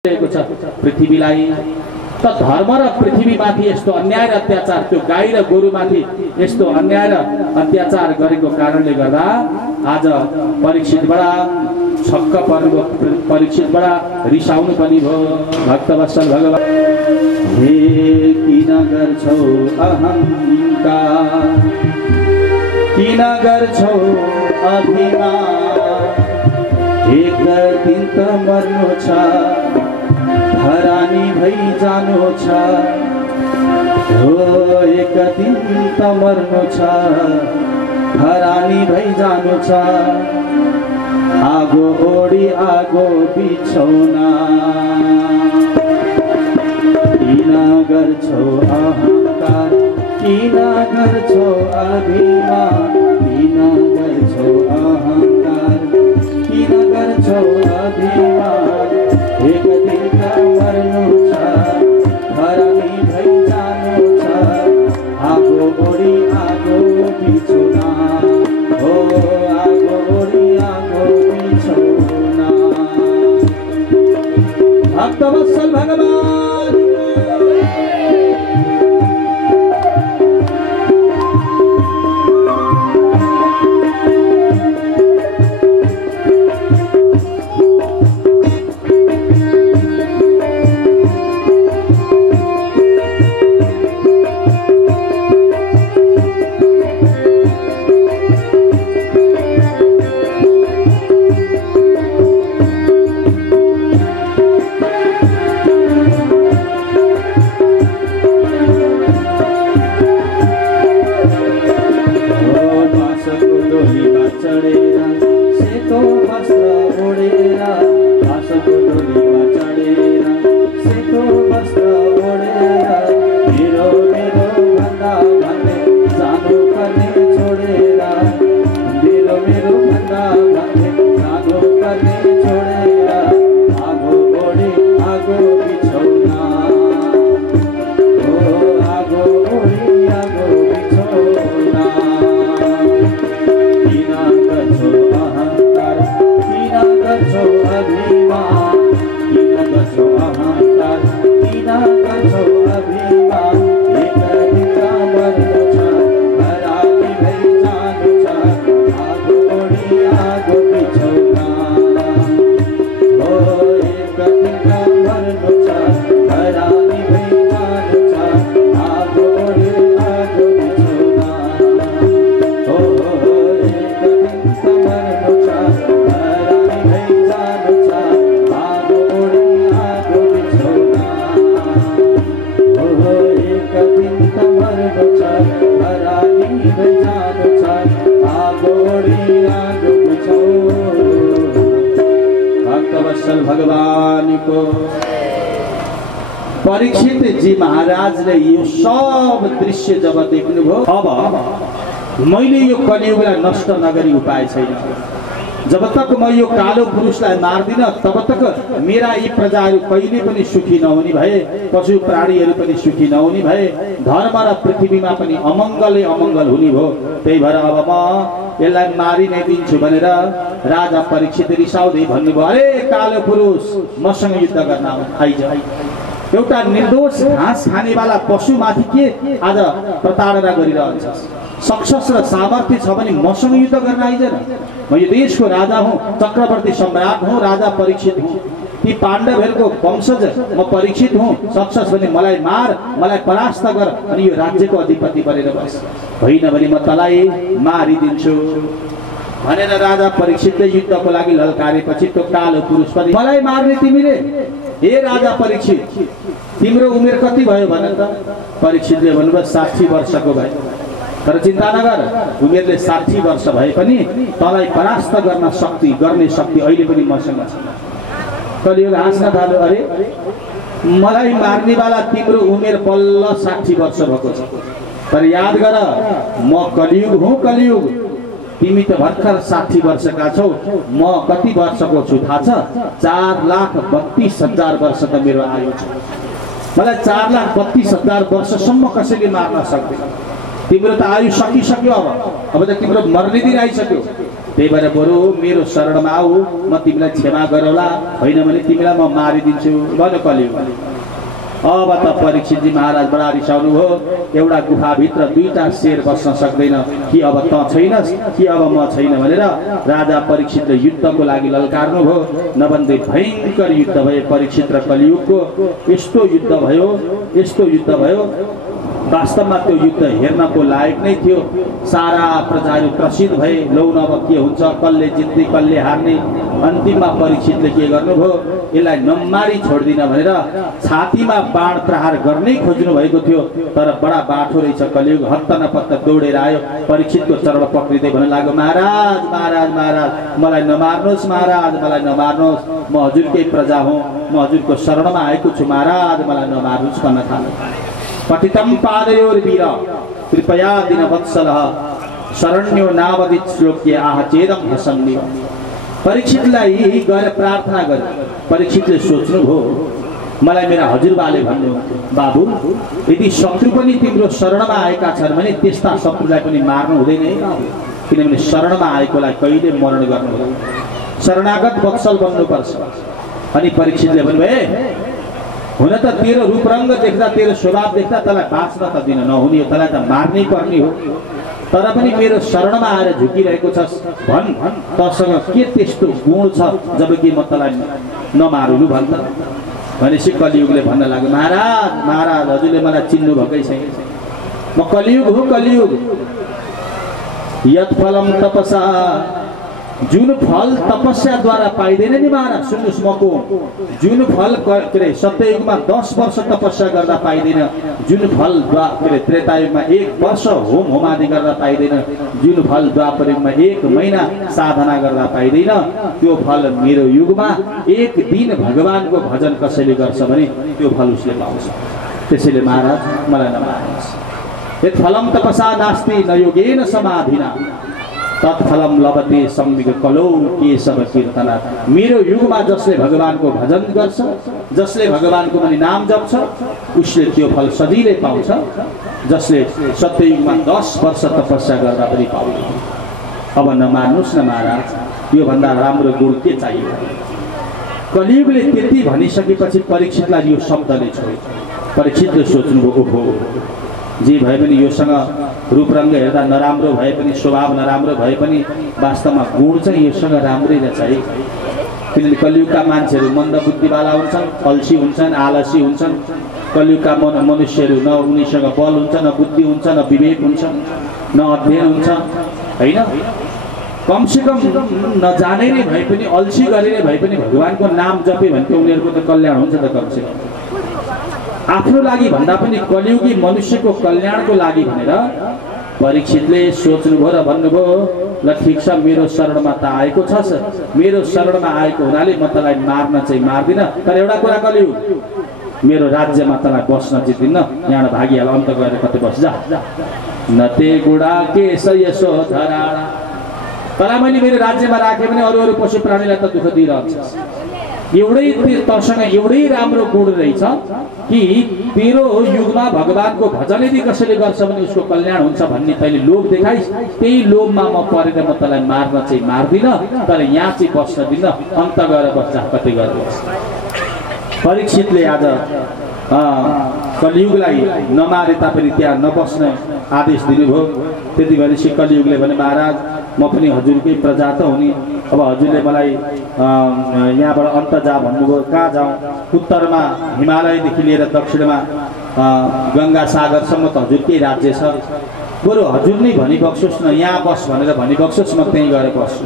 पृथ्वीलाई त धर्म र पृथ्वीमाथि यस्तो अन्याय र अत्याचार, त्यो गाई र गोरुमाथि यस्तो अन्याय र अत्याचार गरेको कारणले गर्दा आज परीक्षितबाट छक्क पर्नु, परीक्षितबाट रिसाउनु पनि भयो। भक्तवत्सल भगवान, हे किन गर्छौ अहंकार, किन गर्छौ अभिमान, एक दिन त मर्नु छ, हरानी भई जानु छ, हो एक दिन त मर्नु छ, हरानी भई जानु छ, आगो ओडी आगो बिछौना, किन गर्छौ अहंकार, किन गर्छौ अभिमान, किन गर्छौ अहंकार, किन गर्छौ अभिमान, एक दिन त मर्नु छ, हरानी भई जानु छ, आगो ओडी आगो बिछौना, हो आगो ओडी आगो बिछौना। भक्तवत्सल भगवान परीक्षित जी महाराजले यो सब दृश्य जब देख्नुभयो, अब मैले यो कलियुगलाई नष्ट नगरी उपाय छैन। जब तक म यो कालो पुरुषलाई मार्दिन तब तक मेरा यी प्रजाहरू कहिले पनि सुखी नहुने भए, पशु प्राणीहरू पनि सुखी नहुने भए, धर्म र पृथ्वीमा पनि अमङ्गलै अमङ्गल हुने भयो। त्यही भएर अब म यसलाई मारि नै दिन्छु भनेर राजा परीक्षित रिसाउँदै भन्नुभयो, अरे कालो पुरुष मसँग युद्ध गर्न आइज। एउटा निर्दोष घाँस खानेवाला पशुमाथि के आज प्रताडना गरिरहन्छ? सक्सेस र सामर्थ्य छ भने मसँग युद्ध गर्न आइज। म यो देशको राजा हुँ, चक्रवर्ती सम्राट हुँ, राजा परीक्षित हुँ, ती पाण्डवहरूको वंशज म परीक्षित हुँ। सक्सेस भने मलाई मार, मलाई परास्त गर अनि यो राज्यको अधिपति बनेर बस, होइन भने म तँलाई मारिदिन्छु भनेर राजा परीक्षितले युद्धको लागि ललकारेपछि त्यो कालो पुरुष पनि, मलाई मार्ने तिमीले? हे राजा परीक्षित, तिम्रो उमेर कति भयो भन त? परीक्षितले भन्नुभयो 60 वर्षको भयो। तर चिन्ता नगर, उमेरले 60 वर्ष भए पनि तँलाई परास्त गर्न गर्ने शक्ति अहिले पनि मसँग छ। कलियुग हाँस्न थाल्यो, अरे मलाई मार्नेवाला तिम्रो उमेर बल्ल 60 वर्ष भएको छ, तर याद गर म कलियुग हुँ, कलियुग। तिमी त भर्खर 60 वर्षका छौ, म कति वर्षको छु थाहा छ? 4,32,000 वर्ष त मेरो आयु छ। मलाई 4,32,000 वर्षसम्म कसैले मार्न सक्दैन। तिम्रो त आयु सकिसक्यो, अब त तिम्रो मर्ने दिन आइसक्यो। त्यही भएर बरु मेरो शरणमा आऊ, म तिमीलाई क्षमा गरौला, होइन भने तिमीलाई म मारिदिन्छु भन्यो कलियुग। अब त परीक्षितजी महाराज बडा रिसाउनु हो। एउटा गुफाभित्र दुईटा शेर बस्न सक्दैन कि अब त छैनस् कि अब म छैन भनेर राजा परीक्षितले युद्धको लागि ललकार्नु भयो। नभन्दै भयङ्कर युद्ध भयो परीक्षित र कलियुगको। यस्तो युद्ध भयो, यस्तो युद्ध भयो, वास्तवमा त्यो युद्ध हेर्नको लायक नै थियो। सारा प्रजाहरू त्रसित भए, लौ अब के हुन्छ, कसले जित्ने कसले हार्ने। अन्तिममा परीक्षितले के गर्नुभयो, यसलाई नमारी छोड्दिन भनेर छातीमा बाण प्रहार गर्नै खोज्नु भएको थियो। तर बडा बाठो रहेछ कलियुग, हत्ता नपत्ता दौडेर आयो, परीक्षितको चरण पक्रिँदै भन्न लाग्यो, महाराज महाराज महाराज मलाई नमार्नुहोस्, महाराज मलाई नमार्नुहोस्, म हजुरकै प्रजा हुँ, म हजुरको शरणमा आएको छु, महाराज मलाई नमार्नुहोस् भन्न थाल्यो। पतितं पादयोर्वीर कृपया दिन वत्सलः शरण्यो नावदित श्लोक्य आह चेदम हसन्य। परीक्षितलाई गएर प्रार्थना गरे। परीक्षितले सोच्नुभयो, मलाई मेरा हजुरबाले भन्नु, बाबु यदि शत्रु पनि तिम्रो शरणमा आएका छन् भने त्यस्ता शत्रुलाई पनि मार्नु हुँदैन है, किनभने शरणमा आएकोलाई कहिले मरण गर्नु हुँदैन, शरणागत वत्सल बन्नुपर्छ। अनि परीक्षितले भन्नुभयो, हुन त तेरो रूपरङ्ग देख्दा, तेरो स्वभाव देख्दा तँलाई बाँच्न त दिन नहुने हो, तँलाई त मार्नै पर्ने हो, तर पनि मेरो शरणमा आएर झुकिरहेको छस्, भन् तँसँग के त्यस्तो गुण छ जबकि म तँलाई नमारुलु भन्छ। भनेपछि कलियुगले भन्न लाग्यो, महाराज महाराज हजुरले मलाई चिन्नु भएकै छैन, म कलियुग हो, कलियुग। यत फलम तपसा, जुन फल तपस्याद्वारा पाइँदैन नि महाराज, सुन्नुहोस्, मको जुन फल के अरे सत्ययुगमा 10 वर्ष तपस्या गर्दा पाइँदैन, जुन फल त्रेतायुगमा 1 वर्ष होम होमादि गर्दा पाइँदैन, जुन फल द्वापरयुगमा 1 महिना साधना गर्दा पाइँदैन, त्यो फल मेरो युगमा 1 दिन भगवानको भजन कसैले गर्छ भने त्यो फल उसले पाउँछ। त्यसैले महाराज मलाई नमार्नुहोस्। यत फलम तपसा नास्ति न योगेन समाधिना तत्फलम लभते सम्यक कलौ केशव कीर्तना। मेरो युगमा जसले भगवानको भजन गर्छ, जसले भगवानको पनि नाम जप्छ, उसले त्यो फल सजिलै पाउँछ, जसले सत्ययुगमा 10 वर्ष तपस्या गर्दा पनि पाउँदैन। अब नमान्नुहोस् न महाराज, यो भन्दा राम्रो गुण के चाहियो। कलियुगले त्यति भनिसकेपछि परीक्षितलाई यो शब्दले छोड्यो। परीक्षितले सोच्नुभयो, हो जे भए पनि योसँग रूपरङ्ग हेर्दा नराम्रो भए पनि, स्वभाव नराम्रो भए पनि वास्तवमा गुण चाहिँ योसँग राम्रै रहेछ है। किनभने कलियुगका मान्छेहरू मन्द बुद्धिवाला हुन्छन्, अल्छी हुन्छन्, आलसी हुन्छन्। कलियुगका मनुष्यहरू न उनीसँग बल हुन्छ, न बुद्धि हुन्छ, न विवेक हुन्छ, न अध्ययन हुन्छ, होइन। कमसेकम नजाने नै भए पनि, अल्छी गरेर भए पनि भगवानको नाम जपे भने त उनीहरूको त कल्याण हुन्छ त। कमसेकम आफ्नो लागि भन्दा पनि कलियुगी मनुष्यको कल्याणको लागि भनेर परीक्षितले सोच्नुभयो र भन्नुभयो, ल ठिक छ, मेरो शरणमा त आएको छस्, मेरो शरणमा आएको हुनाले म तँलाई मार्न चाहिँ मार्दिनँ, तर एउटा कुरा कलियुग, मेरो राज्यमा तँलाई बस्न जित्दिन्न, यहाँबाट भागिहाल, अन्त गएर कतै बस जा। नते गुडा के यसो धरा, तँलाई मैले मेरो राज्यमा राखेँ भने अरू अरू पशु प्राणीलाई त दुःख दिइरहन्छ। एउटै तँसँग एउटै राम्रो गुण रहेछ कि तेरो युगमा भगवानको भजन यदि कसैले गर्छ भने उसको कल्याण हुन्छ भन्ने तैँले लोभ देखाइस्। त्यही लोभमा म परेर म तँलाई मार्न चाहिँ मार्दिनँ, तर यहाँ चाहिँ बस्न दिन्न, अन्त गएर बस्छ, कतै गएर बस्छ। परीक्षितले आज कलियुगलाई नमारे तापनि त्यहाँ नबस्न आदेश दिनुभयो। त्यति भनेपछि कलियुगले भने, महाराज म पनि हजुरकै प्रजा त हो नि, अब हजुरले मलाई यहाँबाट अन्त जा भन्नुभयो। कहाँ जाउँ? उत्तरमा हिमालयदेखि लिएर दक्षिणमा गङ्गा सागरसम्म त हजुरकै राज्य छ, बरु हजुर नै भनिबक्सोस् न, यहाँ बस भनेर भनिबक्सोस्, म त्यहीँ गएर बस्छु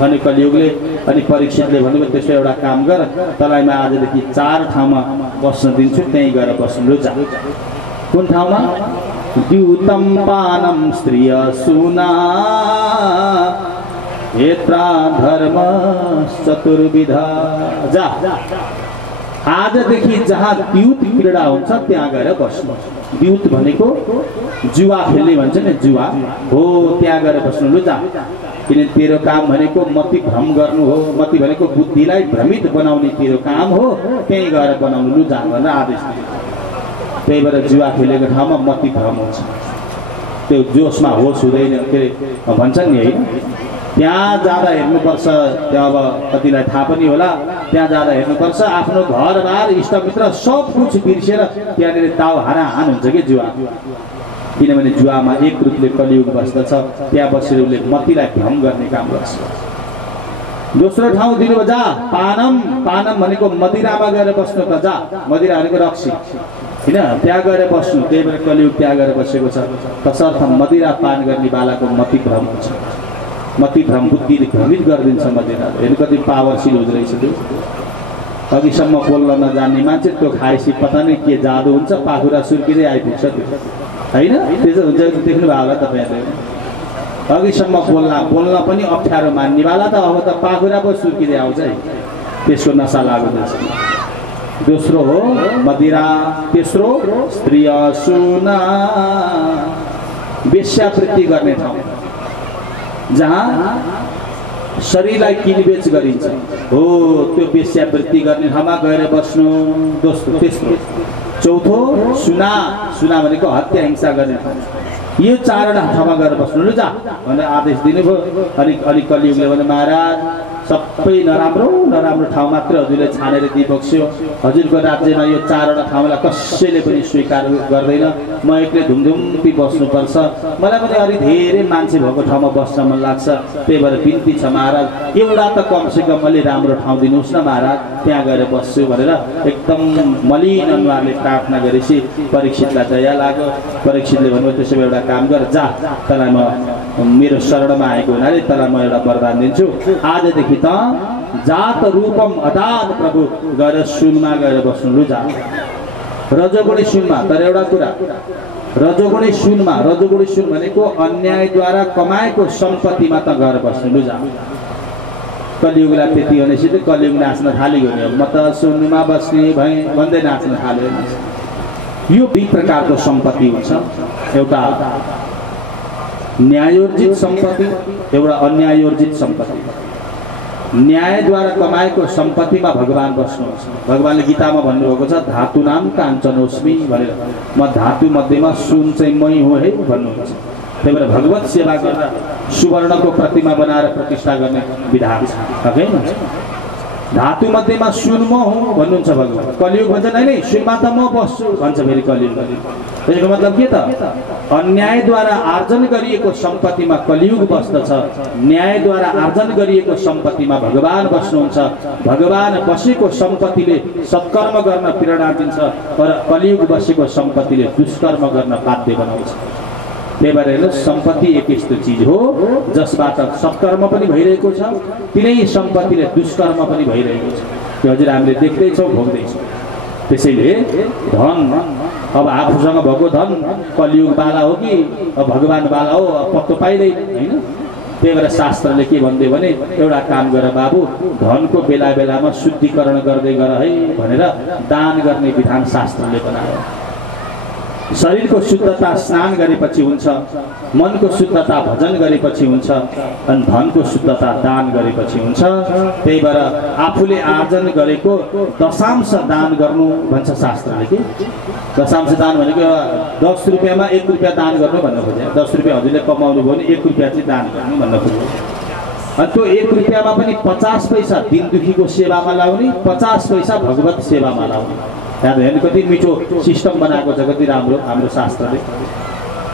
भने कलियुगले। अनि परीक्षितले भन्नुभयो, त्यसो एउटा काम गर, तँलाई म आजदेखि 4 ठाउँमा बस्न दिन्छु, त्यहीँ गएर बस्नु। लु जा। कुन ठाउँमा? द्युतम पानम स्त्रिय सुना हेत्रा धर्म चतुर्विधा। जा, आजदेखि जहाँ द्युत क्रीडा हुन्छ त्यहाँ गएर बस्नु। द्युत भनेको जुवा खेल्ने भन्छ नि, जुवा हो, त्यहाँ गएर बस्नु। लु जा, किन तेरो काम भनेको मति भ्रम गर्नु हो, मति भनेको बुद्धिलाई भ्रमित बनाउने तेरो काम हो, त्यहीँ गएर बनाउनु। लु जा भनेर आदेश दियो। त्यही भएर जुवा खेलेको ठाउँमा मति भ्रम हुन्छ, त्यो जोसमा होस हुँदैन, के अरे भन्छन् नि, होइन। त्यहाँ जाँदा हेर्नुपर्छ। त्यो अब कतिलाई थाहा पनि होला, त्यहाँ जाँदा हेर्नुपर्छ आफ्नो घरबार इष्टमित्र सब कुछ बिर्सेर त्यहाँनिर ताउ हाराहान हुन्छ कि जुवा। किनभने जुवामा एक रूपले कलियुग बस्दछ, त्यहाँ बसेर उसले मतिलाई भ्रम गर्ने काम गर्छ। दोस्रो ठाउँ दिनुभयो जा पानम। पानम भनेको मदिरामा गएर बस्नु त जा, मदिरा भनेको रक्सी होइन, त्यहाँ गएर बस्नु। त्यही भएर कलियुग त्यहाँ गएर बसेको छ। तसर्थ मदिरा पान गर्ने बालाको मति भ्रम हुन्छ, मति भ्रम बुद्धिले भ्रमित गरिदिन्छ मदिरा। हेर्नु कति पावरशील हुँदो रहेछ त्यो। अघिसम्म बोल्न नजान्ने मान्छे त्यो खाएपछि पता नै के जादु हुन्छ, पाखुरा सुर्किँदै आइपुग्छ त्यो होइन। त्यो चाहिँ हुन्छ देख्नु भयो होला तपाईँहरूले। अघिसम्म बोल्न पनि अप्ठ्यारो मान्नेवाला त अब त पाखुरा पो सुर्किँदै आउँछ है, त्यसको नसा लाग्दैछ। दोस्रो हो मदिरा। तेस्रो स्त्री सुना, वेश्यावृत्ति गर्ने ठाउँ जहाँ शरीरलाई किनबेच गरिन्छ हो, त्यो वेश्यावृत्ति गर्ने ठाउँमा गएर बस्नु। दोस्रो। तेस्रो। चौथो सुना। सुना भनेको हत्या हिंसा गर्ने ठाउँ। यो चारवटा ठाउँमा गएर बस्नु ल जा भनेर आदेश दिनुभयो। अलिक कलियुगले भने महाराज सबै नराम्रो नराम्रो ठाउँ मात्र हजुरले छानेर दिइबक्स्यो। हजुरको राज्यमा यो चारवटा ठाउँलाई कसैले पनि स्वीकार गर्दैन। म एक्लै धुमधुम्पी बस्नुपर्छ। मलाई पनि अलि धेरै मान्छे भएको ठाउँमा बस्न मन लाग्छ। त्यही भएर बिन्ती छ महाराज, एउटा त कमसेकम अलि राम्रो ठाउँ दिनुहोस् न महाराज, त्यहाँ गएर बस्छु भनेर एकदम मलिन अनुहारले प्रार्थना गरेपछि परीक्षितलाई दया लाग्यो। परीक्षितले भन्नुभयो त्यसो भए एउटा काम गर, जा तँलाई म मेरो शरणमा आएको हुनाले तँलाई म एउटा वरदान दिन्छु। आजदेखि त जात रूपम अदात प्रभु गएर सुनमा गएर बस्नु लु जा। रजोगुणी सुनमा। तर एउटा कुरा, रजोगुणी सुनमा, रजोगुणी सुन भनेको अन्यायद्वारा कमाएको सम्पत्तिमा त गएर बस्नु लु जा। कलियुगलाई त्यति भनेपछि त कलियुग नाच्न थालेको नि, म त सुनमा बस्ने भएँ भन्दै नाच्न थाल्यो। यो दुई प्रकारको सम्पत्ति हुन्छ, एउटा न्यायोर्जित सम्पत्ति, एउटा अन्यायोर्जित सम्पत्ति। न्यायद्वारा कमाएको सम्पत्तिमा भगवान बस्नुहुन्छ। भगवानले गीतामा भन्नुभएको छ धातु नाम काञ्चनोस्मी भनेर, म धातु मध्येमा सुन चाहिँ मै हो है भन्नुहुन्छ। त्यही भएर भगवत सेवा गरेर सुवर्णको प्रतिमा बनाएर प्रतिष्ठा गर्ने विधान छ। धातु मध्येमा सुन म हुँ भन्नुहुन्छ भगवान। कलियुग भन्छ नै सुनमा त म बस्छु भन्छ फेरि कलियुग। त्यसको मतलब के त? अन्यायद्वारा आर्जन गरिएको सम्पत्तिमा कलियुग बस्दछ, न्यायद्वारा आर्जन गरिएको सम्पत्तिमा भगवान बस्नुहुन्छ। भगवान बसेको सम्पत्तिले सत्कर्म गर्न प्रेरणा दिन्छ, तर कलियुग बसेको सम्पत्तिले दुष्कर्म गर्न बाध्य बनाउँछ। त्यही भएर हेर्नुहोस्, सम्पत्ति एक यस्तो चिज हो जसबाट सत्कर्म पनि भइरहेको छ, तिनै सम्पत्तिले दुष्कर्म पनि भइरहेको छ। त्यो हजुर हामीले देख्दैछौँ, भोग्दैछौँ। त्यसैले धन अब आफूसँग भएको धन कलियुग बाला हो कि भगवान बाला हो पत्तो पाइँदैन होइन। त्यही भएर शास्त्रले के भन्दै भने एउटा काम गर बाबु, धनको बेला बेलामा शुद्धिकरण गर्दै गर है भनेर दान गर्ने विधान शास्त्रले बनायो। शरीरको शुद्धता स्नान गरेपछि हुन्छ, मनको शुद्धता भजन गरेपछि हुन्छ, अनि धनको शुद्धता दान गरेपछि हुन्छ। त्यही भएर आफूले आर्जन गरेको दशांश दान गर्नु भन्छ शास्त्रले। कि दशांश दान भनेको 10 रुपियाँमा 1 रुपियाँ दान गर्नु भन्न खोज्यो। 10 रुपियाँ हजुरले कमाउनु भयो भने 1 रुपियाँ चाहिँ दान गर्नु भन्न खोज्यो। अनि त्यो 1 रुपियाँमा पनि 50 पैसा दिन दुखीको सेवामा लाउने, 50 पैसा भगवत सेवामा लाउने। यहाँ हेर्नु कति मिठो सिस्टम बनाएको छ, कति राम्रो हाम्रो शास्त्रले।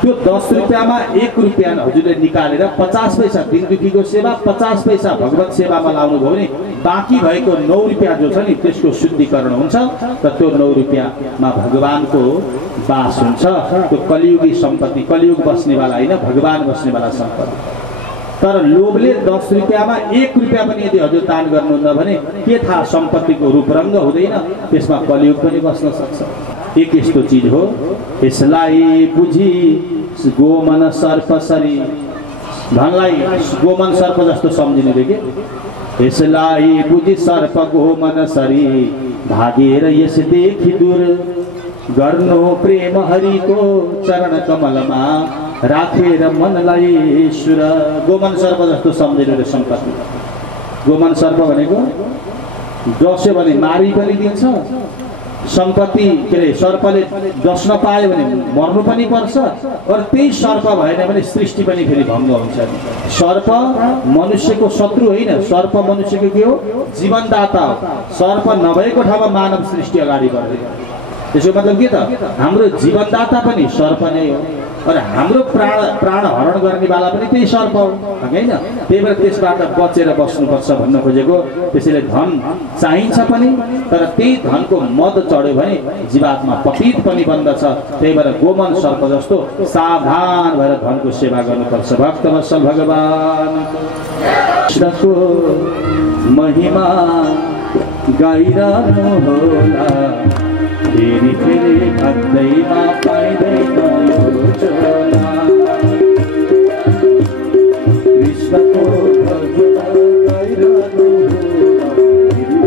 त्यो 10 रुपियाँमा 1 रुपियाँ हजुरले निकालेर 50 पैसा दिन दुखीको सेवा, 50 पैसा भगवत सेवामा लाउनु भयो भने बाँकी भएको 9 रुपियाँ जो छ नि त्यसको शुद्धिकरण हुन्छ र त्यो 9 रुपियाँमा भगवानको वास हुन्छ। त्यो कलियुगी सम्पत्ति, कलियुग बस्नेवाला होइन, भगवान बस्नेवाला सम्पत्ति। तर लोभले 10 रुपियाँमा 1 रुपियाँ पनि यदि हजुर दान गर्नुहुन्न भने के थाहा सम्पत्तिको रूपरङ्ग हुँदैन, त्यसमा कलियुग पनि बस्न सक्छ। एक यस्तो चिज हो, यसलाई बुझी गोमन सर्प सरी, धनलाई गोमन सर्प जस्तो सम्झिनु रे के। यसलाई बुझी सर्प गोमन सरी, भागेर यसदेखि दूर गर्नु प्रेम हरिको चरण कमलमा, राखेर मनलाई ईश्वर। गोमन सर्प जस्तो सम्झिनु रे सम्पत्ति। गोमन सर्प भनेको डस्यो भने मारी पनि दिन्छ, सम्पत्ति के अरे सर्पले डस्न पायो भने मर्नु पनि पर्छ र त्यही सर्प भएन भने सृष्टि पनि फेरि भङ्ग हुन्छ। सर्प मनुष्यको शत्रु होइन, सर्प मनुष्यको के हो? जीवनदाता हो। सर्प नभएको ठाउँमा मानव सृष्टि अगाडि बढ्दैन। त्यसको मतलब के त? हाम्रो जीवनदाता पनि सर्प नै हो र हाम्रो प्राण हरण गर्नेवाला पनि त्यही सर्प हो हैन? त्यही भएर त्यसबाट बचेर बस्नुपर्छ भन्न खोजेको। त्यसैले धन चाहिन्छ पनि, तर त्यही धनको मद चढ्यो भने जीवात्मा पतित पनि बन्दछ। त्यही भएर गोमन सर्प जस्तो सावधान भएर धनको सेवा गर्नुपर्छ। भक्तवत्सल भगवान कृष्णको महिमा गाइरहनु होला, फेरि फेरि भन्दैमा पाइँदैन यो चोला। कृष्णको महिमा गाइरहनु होला, फेरि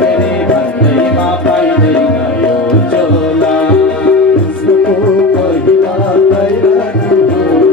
फेरि भन्दैमा पाइँदैन यो चोला। कृष्णको महिमा गाइरहनु होला,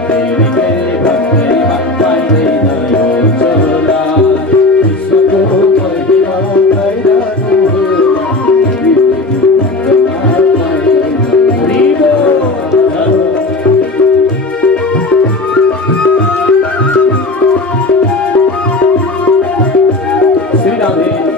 फेरि फेरि भन्दैमा पाइँदैन यो चोला। कृष्णको महिमा गाइरहनु होला, Radhe